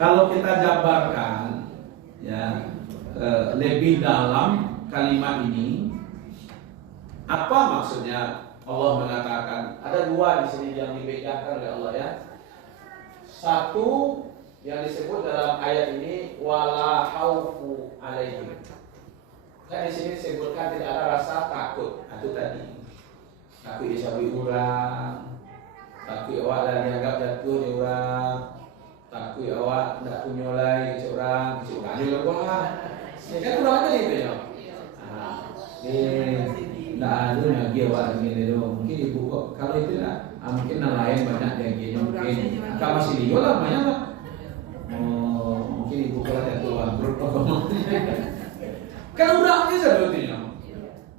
Kalau kita jabarkan ya lebih dalam kalimat ini, apa maksudnya Allah mengatakan? Ada dua di sini yang dibedakan oleh Allah ya. Satu yang disebut dalam ayat ini wala khaufu alaihim. Kan di sini disebutkan tidak ada rasa takut. Itu tadi. Takut disabi orang, takut awak dah dianggap jatuh di orang, takut awak tidak punya lagi seorang juga wah. Ya kan udah ada itu ya. Tidak ada lagi awak begini tu. Mungkin ibu kok kalau itu lah, mungkin yang lain banyak yang gini mungkin. Kalau masih dia lah banyak lah. Mungkin ibu kalau jatuh bangkrut atau kan udah bisa sebetulnya.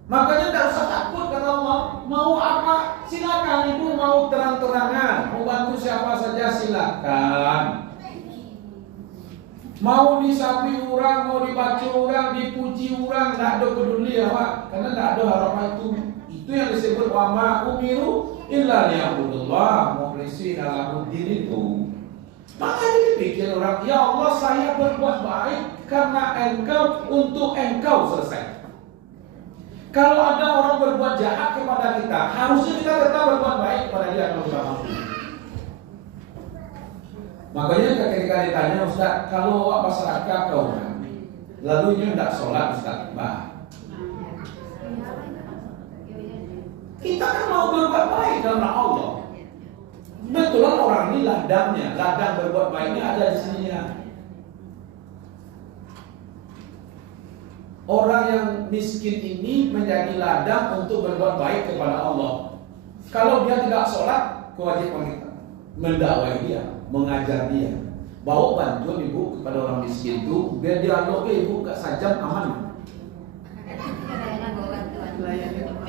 Makanya tidak usah takut kata Allah. Mau apa silakan, ibu mau terang-terangan, mau bantu siapa saja silakan. Mau disapi orang, mau dibaca orang, dipuji orang, tidak ada peduli ya Pak. Karena tidak ada harapan itu. Itu yang disebut wama umiru illa liya'budullah mukhlishina lahuddin itu. Makanya dipikir orang, ya Allah saya berbuat baik karena engkau, untuk engkau selesai. Kalau ada orang berbuat jahat kepada kita, harusnya kita tetap berbuat baik kepada dia kalau sudah mampu. Makanya ketika ditanya Ustaz, kalau awak masyarakat ke orang, lalunya tidak sholat Ustaz, kita kan mau berbuat baik karena Allah. Betul orang ini ladangnya, ladang berbuat baiknya ada di sini ya. Orang yang miskin ini menjadi ladang untuk berbuat baik kepada Allah. Kalau dia tidak sholat, kewajiban kita mendakwai dia, mengajar dia, bawa bantuan ibu kepada orang miskin itu, biar dia tahu ibu gak sajam aman.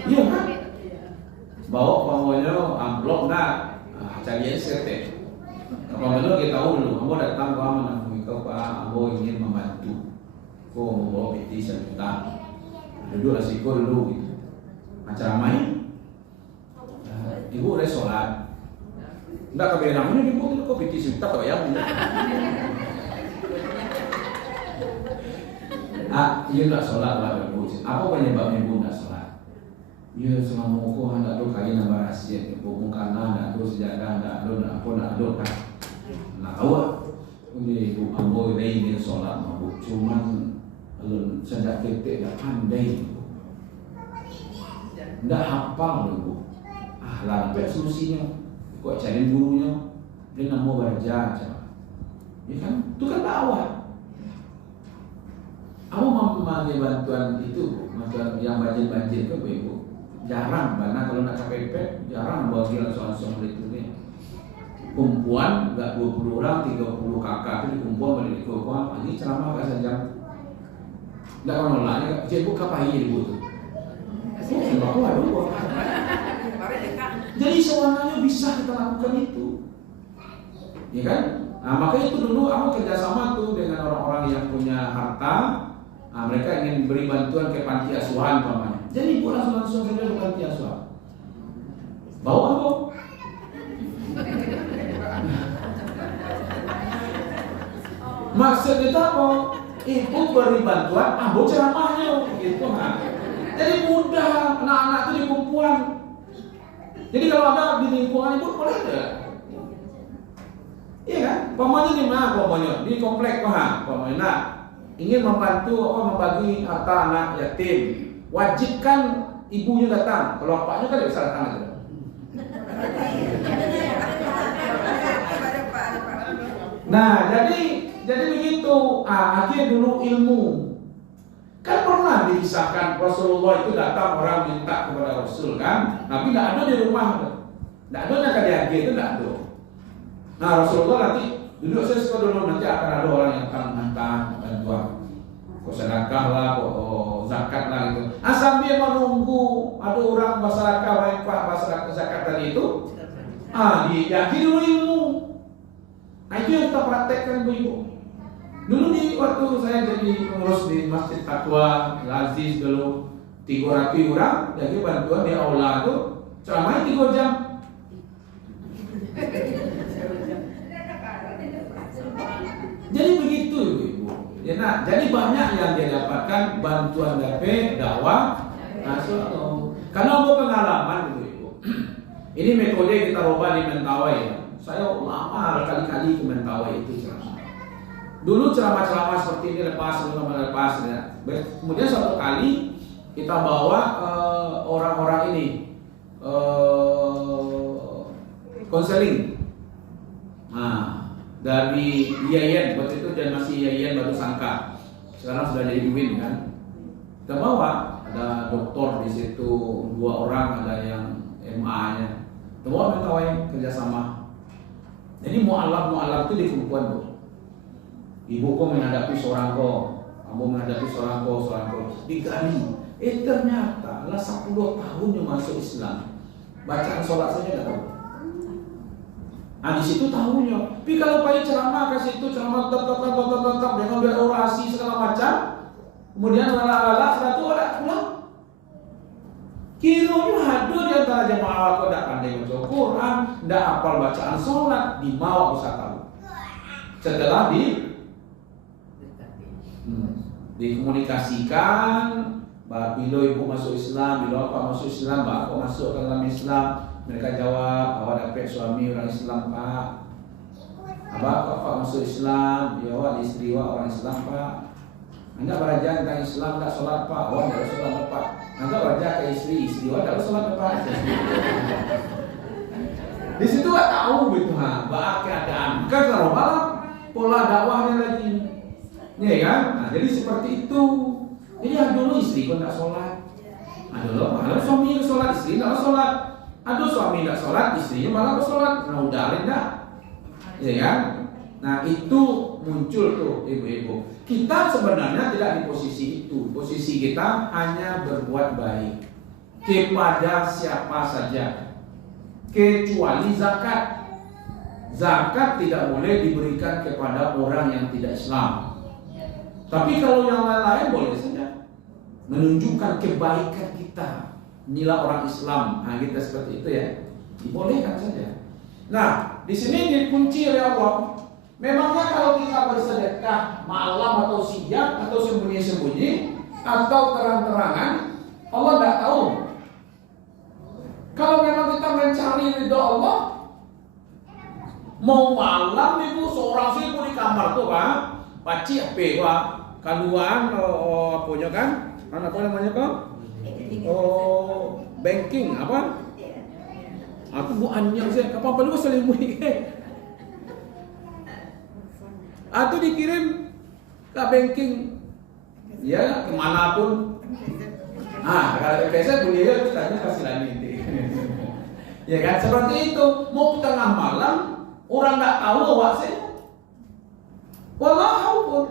Iya kan? Bawa pokoknya amplop nak, cari SRT. Kalau kita tahu dulu, kamu datang ke mana? Kau kamu ingin membantu. Kau membawa PT 1 juta. Duduk resiko dulu gitu. Acara main. Ibu udah sholat. Enggak kabeh namanya ibu itu kok PT 1 juta kok ya. Iya enggak sholat lah ibu. Apa penyebabnya ibu enggak sholat? Iya selama aku hendak do kain nambah rahasia ibu mukana hendak do sejadah hendak do nak do kan. Nah awak ini ibu ambo ini sholat mabuk cuman sedang ketik tak pandai, tak hafal dulu. Lambat solusinya, kok cari gurunya, dia nak mau belajar, ya kan? Itu kan dakwah. Aku mau memanggil bantuan itu, bantuan yang banjir ke ibu. Jarang, karena kalau nak KPP jarang bawa gila soal-soal itu nih. Kumpulan enggak 20 orang, 30 kakak itu dikumpul balik ke rumah, ini ceramah enggak saja. Enggak orang lain, ibu kapain ibu tuh. Aku aduh. Jadi semuanya bisa kita lakukan itu, ya kan? Nah makanya itu dulu aku kerjasama tuh dengan orang-orang yang punya harta. Nah, mereka ingin beri bantuan ke panti asuhan umpamanya. Jadi ibu langsung saja ke panti asuhan. Bawa apa? Maksud kita apa? Ibu beri bantuan, ambo ceramahnya gitu nah. Jadi mudah anak-anak itu di kumpulan. Jadi kalau ada di lingkungan ibu boleh ada. Iya kan? Pamannya di mana pamannya? Di komplek mah. Pamannya nak ingin membantu membagi harta anak yatim. Wajibkan ibunya datang. Kalau bapaknya kan bisa datang aja. Nah, jadi begitu. Akhirnya dulu ilmu. Kan pernah dikisahkan Rasulullah itu datang orang minta kepada Rasul kan, tapi tidak ada di rumah, tidak ada yang kaya itu tidak ada. Nah Rasulullah nanti duduk saya dulu nanti akan ada orang yang akan hantar bantuan, kok sedekah lah, kok zakat lah gitu. Sambil menunggu ada orang masyarakat yang masyarakat zakat tadi itu, diakhiri dulu ilmu. Nah itu yang kita praktekkan ibu. Dulu di waktu saya jadi pengurus di Masjid Taqwa Aziz dulu 300 orang, jadi bantuan di aula itu ceramahnya 3 jam. Jadi begitu ibu-ibu. Ya, nah, jadi banyak yang dia dapatkan bantuan DP dakwah nasional. Karena mau pengalaman ibu-ibu. Ini metode kita ubah di Mentawai ya. Saya lama berkali-kali ke Mentawai itu ceramah. Dulu ceramah-ceramah seperti ini lepas ya. Kemudian suatu kali kita bawa orang-orang ini konseling. Nah, dari IAIN waktu itu dan masih IAIN Batu Sangka. Sekarang sudah jadi UIN kan. Kita bawa ada dokter di situ 2 orang, ada yang MA-nya. Kita bawa Mentawai kerjasama. Jadi mu'alaf itu di perempuan tuh. Ibu kok menghadapi seorang kok, kamu menghadapi seorang kok, digali. Ternyata lah 10 tahun yang masuk Islam, bacaan sholat saja nggak tahu. Nah di situ tahunya. Tapi kalau pakai ceramah kasih itu ceramah tetap dengan berorasi segala macam, kemudian lala setelah itu ada pulang. Kiranya hadir di antara jemaah kok tidak pandai baca Quran, tidak hafal bacaan sholat, dibawa bisa tahu. Setelah dikomunikasikan, bila ibu masuk Islam, bila bapak masuk Islam, bapak masuk ke dalam Islam, mereka jawab, awak dapat suami orang Islam pak. Bapak masuk Islam, ya awak istri orang Islam pak. Anda beraja tentang Islam tak sholat pak, awak tidak sholat pak. Anda beraja ke istri awak tidak sholat pak. Di situ tak tahu gitu bah keadaan. Kan kalau malam pola dakwahnya lagi. Ya kan? Nah, jadi seperti itu. Jadi dulu istri kok tak sholat. Ada suami yang sholat, istri tak sholat. Ada suami tak sholat, istrinya malah sholat. Nah udah rendah. Ya kan? Nah itu muncul tuh ibu-ibu. Kita sebenarnya tidak di posisi itu. Posisi kita hanya berbuat baik kepada siapa saja, kecuali zakat. Zakat tidak boleh diberikan kepada orang yang tidak Islam. Tapi kalau yang lain-lain boleh saja menunjukkan kebaikan kita. Inilah orang Islam. Nah, kita seperti itu ya. Dibolehkan saja. Nah, di sini dikunci oleh Allah. Memangnya kalau kita bersedekah malam atau siang atau sembunyi-sembunyi atau terang-terangan, Allah tidak tahu. Kalau memang kita mencari ridho Allah, mau malam ibu seorang sih di kamar tuh pak, paci apa pak, kaluan apanya kan, apa namanya kok? Banking apa? Aku bu anyang sih, kapan perlu selimuhi? Atau dikirim ke banking, ya kemanapun. Kalau biasa beliau tanya kasih lagi. Ya kan seperti itu. Mau tengah malam orang nggak tahu awak sih. Walau pun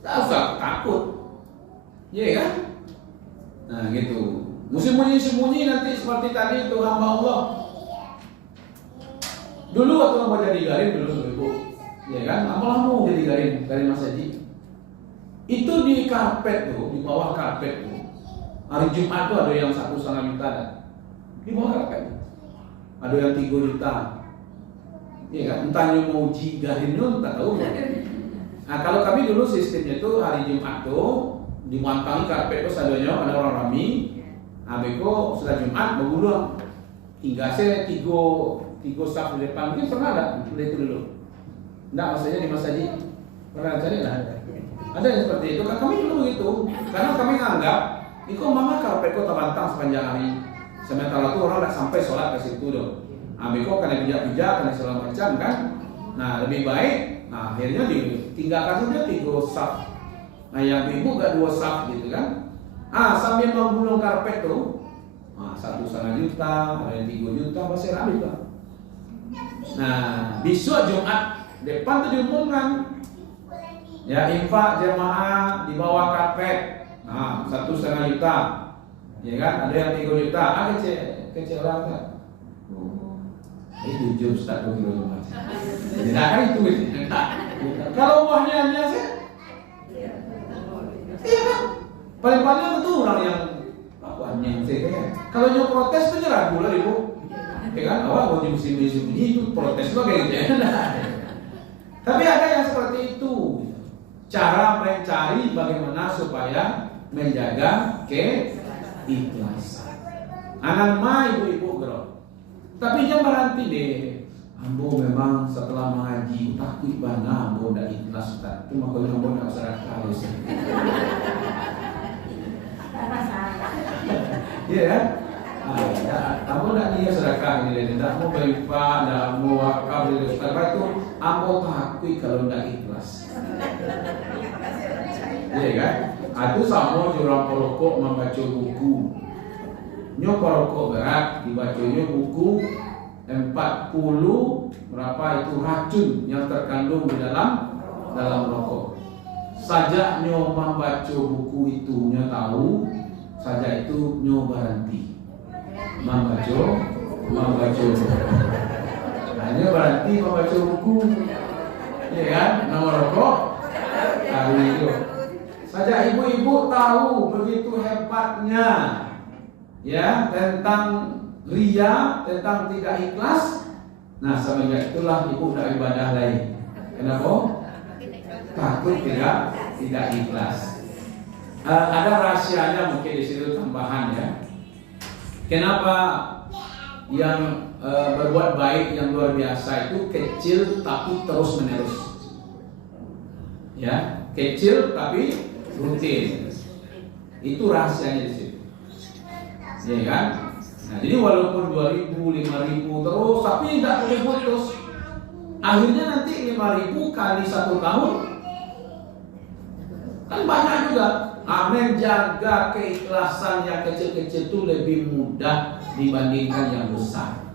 tak usah takut. Ya kan? Nah gitu. Sembunyi nanti seperti tadi itu hamba Allah. Dulu waktu mau jadi garim dulu ibu. Ya kan? Lama-lama jadi garim Mas Haji. Itu di karpet tuh, di bawah karpet tuh. Hari Jumat tuh ada yang 1,5 juta di bawah karpet. Ada yang 3 juta. Iya kan? Entah yang mau uji garinnya tak tahu. Nah kalau kami dulu sistemnya tuh hari Jumat tuh dimantangi karpet tuh sadonyo ada orang rami. Nah beko setelah Jumat berulang hingga saya tiga saf di depan. Mungkin pernah ada itu dulu. Enggak maksudnya di Mas Haji pernah cari lah. Ada yang seperti itu. Kan kami dulu begitu. Karena kami anggap ini kok mama karpet kok terbantang sepanjang hari. Sementara itu orang tidak sampai sholat ke situ dong. Kok kena pijak-pijak, kena segala macam kan. Nah lebih baik, akhirnya ditinggalkan saja 3 saf. Nah yang ibu gak 2 saf gitu kan. Sambil menggulung karpet tuh, 1,5 juta, ada yang 3 juta, masih habis lah. Nah besok Jumat depan tuh diumumkan. Ya infak jemaah di bawah karpet, 1,5 juta. Ya kan, ada yang 3 juta, kecil orang kan. Ini 7 Ustaz 2 kilo macam. Nah kan itu. Kalau uangnya hanya saya, iya kan. Paling-paling itu orang yang uangnya saya. Kalau yang protes itu ragu lah ibu. Ya kan, awak mau musim itu protes lo kayak gitu. Tapi ada yang seperti itu cara mencari bagaimana supaya menjaga keikhlasan. Anak mah ibu-ibu gerak. Tapi jangan berhenti deh. Ambo memang setelah mengaji takut bana ambo ndak ikhlas tak. Cuma kalau ambo ndak serakah ya. Iya kan? Ambo ndak dia serakah ini, ndak mau beribadah, ndak mau wakaf dari ustaz itu ambo takut kalau ndak ikhlas. Iya kan? Itu sama orang perokok membaca buku. Nyo perokok berat dibacanya buku 40 berapa itu racun yang terkandung di dalam rokok. Saja nyo membaca buku itu nyo tahu, saja itu nyo berhenti membaca. Hanya berhenti membaca buku, ya kan? Nama rokok tahu itu. Saja ibu-ibu tahu begitu hebatnya, ya, tentang ria, tentang tidak ikhlas. Nah, semenjak itulah ibu tidak ibadah lain. Kenapa? Takut tidak ikhlas. Ada rahasianya mungkin di situ tambahan ya. Kenapa yang berbuat baik yang luar biasa itu kecil tapi terus menerus? Ya, kecil tapi rutin. Itu rahasianya di situ. Ya kan? Nah, jadi walaupun 2.000, 5.000 terus tapi tidak boleh putus. Akhirnya nanti 5.000 kali 1 tahun kan banyak juga. Menjaga keikhlasan yang kecil-kecil itu lebih mudah dibandingkan yang besar.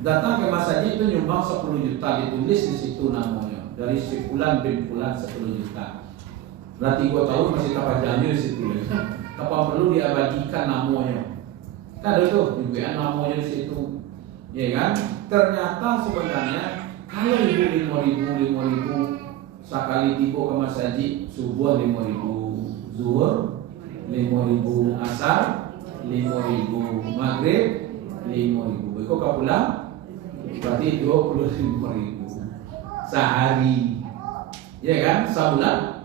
Datang ke Mas Haji itu nyumbang 10 juta, ditulis di situ namanya. Dari si Fulan bin Fulan 10 juta. Berarti gua tahu masih kapal jamil di situ. Apa perlu diabadikan namanya? Kan ada tuh di WA namanya di situ. Ya kan? Ternyata sebenarnya kalau ibu 5.000 sekali tiba ke Mas Haji subuh 5.000, zuhur 5.000, asar 5.000, maghrib 5.000. Iko kapulang berarti 25.000 sehari. Ya kan? Sebulan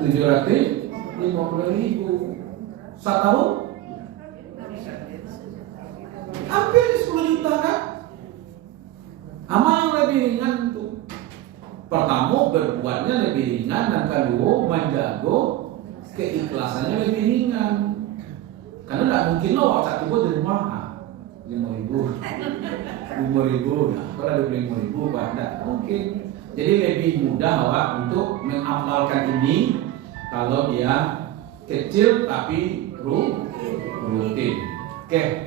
750.000. Setahun hampir 10 juta kan? Amal yang lebih ringan tuh. Pertama berbuatnya lebih ringan, dan kedua menjaga keikhlasannya lebih ringan. Karena tidak mungkin lo waktu itu di rumah 5.000, kalau ada 5.000 tidak mungkin. Jadi lebih mudah awak untuk mengamalkan ini kalau dia kecil tapi rutin. Oke.